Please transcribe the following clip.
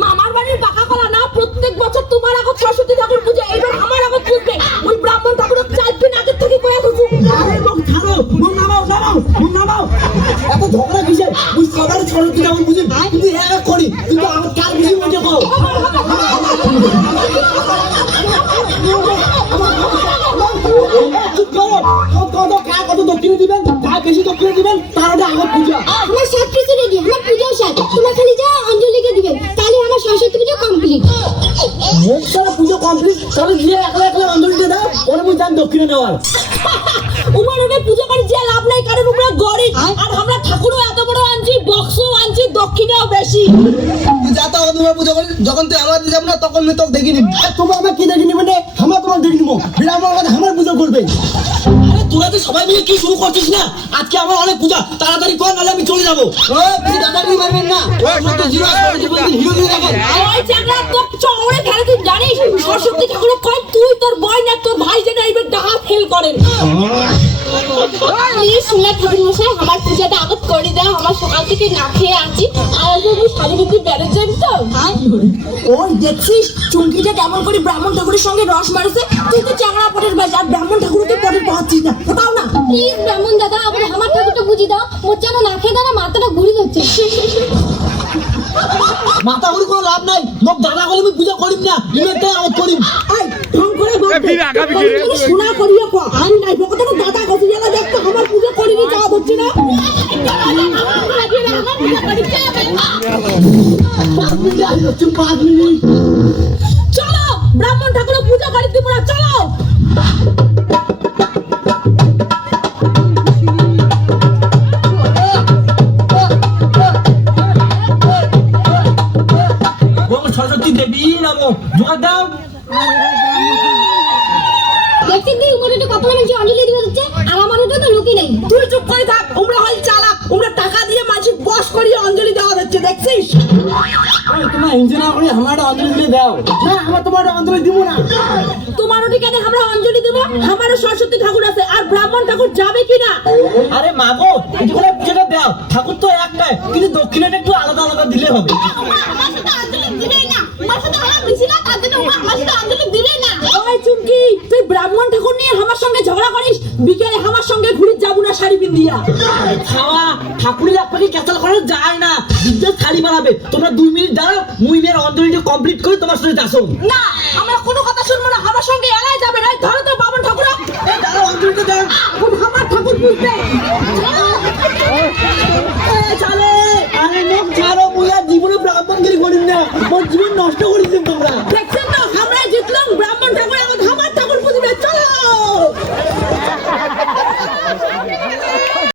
মামার বাড়ির পাকা কলা না প্রত্যেক বছর তোমার আগত সরস্বতী ঠাকুর পুজো, এইবার আমার আগত পুজবে। ওই ব্রাহ্মণ ঠাকুরের 4 দিন আগের থেকে কয়া খুঁজু। এত ঝগড়া কিসে? তুই সবার সরস্বতী ঠাকুর পুজো কিন্তু এক করি, কিন্তু আমার কার বেশি মজা পাও। কত দক্ষিণে দিবেন, কার বেশি দক্ষিণে দিবেন তার ওটা আমার পূজা। আমার সব কিছু রেডি, আমার পূজাও শেষ। তোমরা খালি যাও অঞ্জলিকে দিবেন, তাহলে আমার সরস্বতী পুজো কমপ্লিট। মুখ সারা পুজো কমপ্লিট, তাহলে গিয়ে একলা একলা অঞ্জলিতে দাও, ওরা বুঝ যান দক্ষিণে নেওয়ার। উমার ওটা পুজো করে যে লাভ নাই, কারণ আমরা গরিব। আর আমরা ঠাকুরও এত বড় আনছি, বক্সও আনছি, দক্ষিণেও বেশি। তুই যা তো তোমার পুজো করি, যখন তুই আমার দিতে না তখন আমি তোকে দেখি নিবি। তোমার আমার কি দেখি নিবে? আমরা তোমার দেখি নিবো, আমার কাছে আমার পুজো করবে। আরে তোরা তো সবাই মিলে কি শুরু করছিস না? আজকে আমার অনেক পূজা, তাড়াতাড়ি কর নাহলে আমি চলে যাবো। দাদাগিরি মারবেন না, হিরোগিরি দেখেন। ওই চাকরা তো চৌড়ে খেলে তুই জানিস, সরস্বতী ঠাকুর কয় তুই তোর বয় না তোর ভাই যেন এইবার ডাহা ফেল করেন। প্লিজ শুনে ঠাকুর মশাই, আমার পূজাটা আগত করে দাও। আমার সকাল থেকে না খেয়ে আছি, আর আমি শাড়ি দিতে বেরোচ্ছেন তো। ওই দেখছিস চুমকিটা কেমন করে ব্রাহ্মণ ঠাকুরের সঙ্গে রস মারছে। তুই তো চাকরা পটের বাজ, আর ব্রাহ্মণ ঠাকুরকে পটের পাচ্ছিস না, ওটাও না। প্লিজ ব্রাহ্মণ দাদা, আবার আমার ঠাকুরটা বুঝি দাও। মোর যেন না খেয়ে দাঁড়া মাথাটা ঘুরে যাচ্ছে। মাথা ঘুরে কোনো লাভ নাই, লোক দাদা বলে আমি পূজা করিম না, ইমেতে আমার করিম। এই ঢং করে বলতে তুমি শোনা করিও কো আমি নাই বকতে তো দাদা কসি গেলা দেখতো আমার পূজা করিনি যাওয়া হচ্ছে না। 5 মিনিট চলো ব্রাহ্মণ ঠাকুরের পূজা করে দিব না, চলো। সরস্বতী দেবী নামো, জোগাড় দাও। দেখছি তুই উমরেটা কত মানুষ অঞ্জলি দিতে যাচ্ছে, আর আমার ওটা তো লোকই নেই। তুই চুপ করে থাক, আমরা হই চালাক, আমরা টাকা দিয়ে মাঝে বস করিয়ে অঞ্জলি দেওয়া হচ্ছে, দেখছিস? তোমার ইঞ্জিনিয়ার করে আমার অঞ্জলি দিয়ে দাও। না, আমার তোমার অঞ্জলি দিব না। তোমার ওটি কেন আমরা অঞ্জলি দেব? আমারও সরস্বতী ঠাকুর আছে, আর ব্রাহ্মণ ঠাকুর যাবে কিনা? আরে মাগো, একটু করে পুজোটা দাও। ঠাকুর তো একটাই, কিন্তু দক্ষিণাটা একটু আলাদা আলাদা দিলে হবে। ওই চুমকি, তুই ব্রাহ্মণ ঠাকুর নিয়ে আমার সঙ্গে ঝগড়া করিস, বিকেলে আমার সঙ্গে ঘুরে যাবো না শাড়ি পিন্দিয়া। খাওয়া ঠাকুরের আপনাকে ক্যান্সেল করা যায় না, বিদ্যুৎ খালি বানাবে। তোমরা 2 মিনিট দাঁড়াও, মুইনের অঞ্জলিটা কমপ্লিট করে তোমার সাথে যাসো। না, আমরা কোনো কথা শুনবো না, আমার সঙ্গে এলাই যাবে না। ধরো তো বামন ঠাকুর, দাঁড়াও, অঞ্জলিটা দাও। আমার ঠাকুর বুঝবে। চলে আরে লোক ছাড়ো, মুই আর জীবনে ব্রাহ্মণগিরি করিম না, মোর জীবন নষ্ট করেছেন তোমরা।